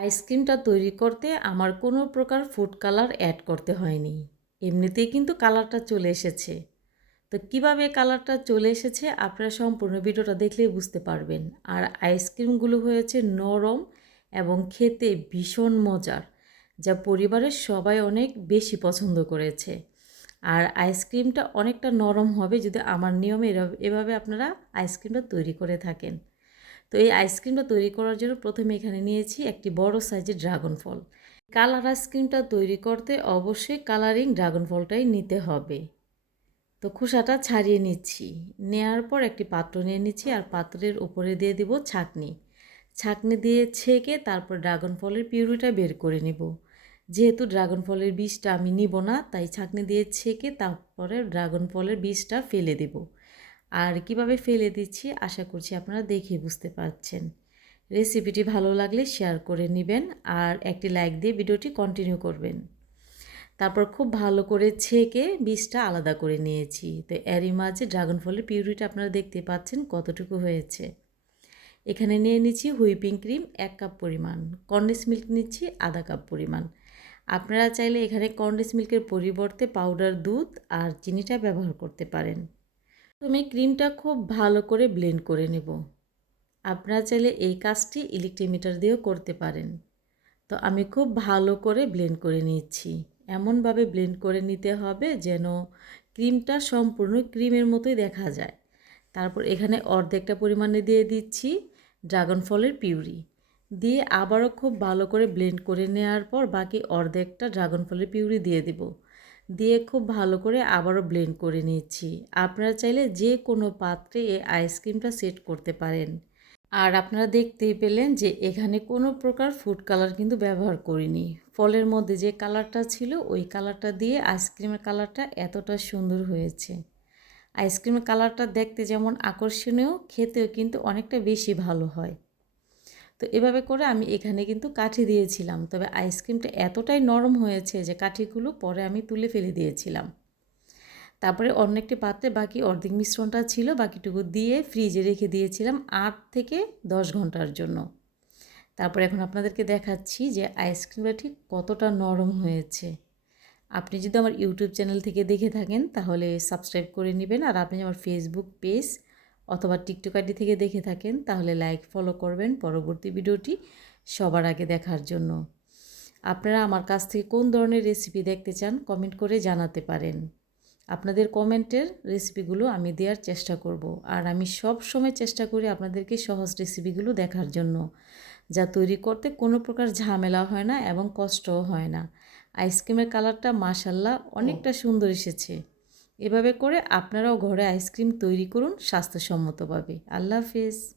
আইসক্রিমটা তৈরি করতে আমার কোনো প্রকার ফুড কালার অ্যাড করতে হয়নি। এমনিতেই কিন্তু কালারটা চলে এসেছে। তো কীভাবে কালারটা চলে এসেছে আপনারা সম্পূর্ণ ভিডিওটা দেখলেই বুঝতে পারবেন। আর আইসক্রিমগুলো হয়েছে নরম এবং খেতে ভীষণ মজার, যা পরিবারের সবাই অনেক বেশি পছন্দ করেছে। আর আইসক্রিমটা অনেকটা নরম হবে যদি আমার নিয়মে এভাবে আপনারা আইসক্রিমটা তৈরি করে থাকেন। তো এই আইসক্রিমটা তৈরি করার জন্য প্রথমে এখানে নিয়েছি একটি বড় সাইজের ড্রাগন ফল। কালার আইসক্রিমটা তৈরি করতে অবশ্যই কালারিং ড্রাগন ফলটাই নিতে হবে। তো খোসাটা ছাড়িয়ে নিচ্ছি। নেয়ার পর একটি পাত্র নিয়ে নিচ্ছি আর পাত্রের উপরে দিয়ে দিব ছাকনি। ছাকনি দিয়ে ছেঁকে তারপর ড্রাগন ফলের পিউরিটা বের করে নেব। যেহেতু ড্রাগন ফলের বীজটা আমি নিব না, তাই ছাকনি দিয়ে ছেঁকে তারপরে ড্রাগন ফলের বীজটা ফেলে দেব। আর কীভাবে ফেলে দিচ্ছি আশা করছি আপনারা দেখে বুঝতে পারছেন। রেসিপিটি ভালো লাগলে শেয়ার করে নেবেন আর একটি লাইক দিয়ে ভিডিওটি কন্টিনিউ করবেন। তারপর খুব ভালো করে ছেঁকে বীজটা আলাদা করে নিয়েছি। তো এরই মাঝে ড্রাগন ফলের পিউরিটা আপনারা দেখতে পাচ্ছেন কতটুকু হয়েছে। এখানে নিয়ে নিচ্ছি হুইপিং ক্রিম এক কাপ পরিমাণ কন্ডেন্স মিল্ক নিচ্ছি আধা কাপ পরিমাণ। আপনারা চাইলে এখানে কন্ডেন্স মিল্কের পরিবর্তে পাউডার দুধ আর চিনিটা ব্যবহার করতে পারেন। প্রথমে ক্রিমটা খুব ভালো করে ব্লেন্ড করে নেব। আপনারা চাইলে এই কাজটি ইলেকট্রিক মিটার দিয়েও করতে পারেন। তো আমি খুব ভালো করে ব্লেন্ড করে নিচ্ছি। এমনভাবে ব্লেন্ড করে নিতে হবে যেন ক্রিমটা সম্পূর্ণ ক্রিমের মতোই দেখা যায়। তারপর এখানে অর্ধেকটা পরিমাণে দিয়ে দিচ্ছি ড্রাগন ফলের পিউরি। দিয়ে আবারও খুব ভালো করে ব্লেন্ড করে নেওয়ার পর বাকি অর্ধেকটা ড্রাগন ফলের পিউরি দিয়ে দিব। দিয়ে খুব ভালো করে আবারও ব্লেন্ড করে নিচ্ছি। আপনারা চাইলে যে কোনো পাত্রে এই আইসক্রিমটা সেট করতে পারেন। আর আপনারা দেখতেই পেলেন যে এখানে কোনো প্রকার ফুড কালার কিন্তু ব্যবহার করিনি। ফলের মধ্যে যে কালারটা ছিল, ওই কালারটা দিয়ে আইসক্রিমের কালারটা এতটা সুন্দর হয়েছে। আইসক্রিমের কালারটা দেখতে যেমন আকর্ষণীয়, খেতেও কিন্তু অনেকটা বেশি ভালো হয়। তো এভাবে করে আমি এখানে কিন্তু কাঠি দিয়েছিলাম। তবে আইসক্রিমটা এতটাই নরম হয়েছে যে কাঠিগুলো পরে আমি তুলে ফেলে দিয়েছিলাম। তারপরে অন্য একটি পাত্রে বাকি অর্ধেক মিশ্রণটা ছিল, বাকিটুকু দিয়ে ফ্রিজে রেখে দিয়েছিলাম আট থেকে দশ ঘণ্টার জন্য। তারপরে এখন আপনাদেরকে দেখাচ্ছি যে আইসক্রিমটা ঠিক কতটা নরম হয়েছে। আপনি যদি আমার ইউটিউব চ্যানেল থেকে দেখে থাকেন, তাহলে সাবস্ক্রাইব করে নেবেন। আর আপনি আমার ফেসবুক পেজ অথবা টিকটক আইডি থেকে দেখে থাকেন তাহলে লাইক ফলো করবেন পরবর্তী ভিডিওটি সবার আগে দেখার জন্য। আপনারা আমার কাছ থেকে কোন ধরনের রেসিপি দেখতে চান কমেন্ট করে জানাতে পারেন। আপনাদের কমেন্টের রেসিপিগুলো আমি দেওয়ার চেষ্টা করব আর আমি সব সময় চেষ্টা করি আপনাদেরকে সহজ রেসিপিগুলো দেখার জন্য যা তৈরি করতে কোনো প্রকার ঝামেলা হয় না এবং কষ্টও হয় না। আইসক্রিমের কালারটা মাশাল্লাহ অনেকটা সুন্দর এসেছে। এভাবে করে আপনারাও ঘরে আইসক্রিম তৈরি করুন স্বাস্থ্যসম্মতভাবে। আল্লাহ হাফেজ।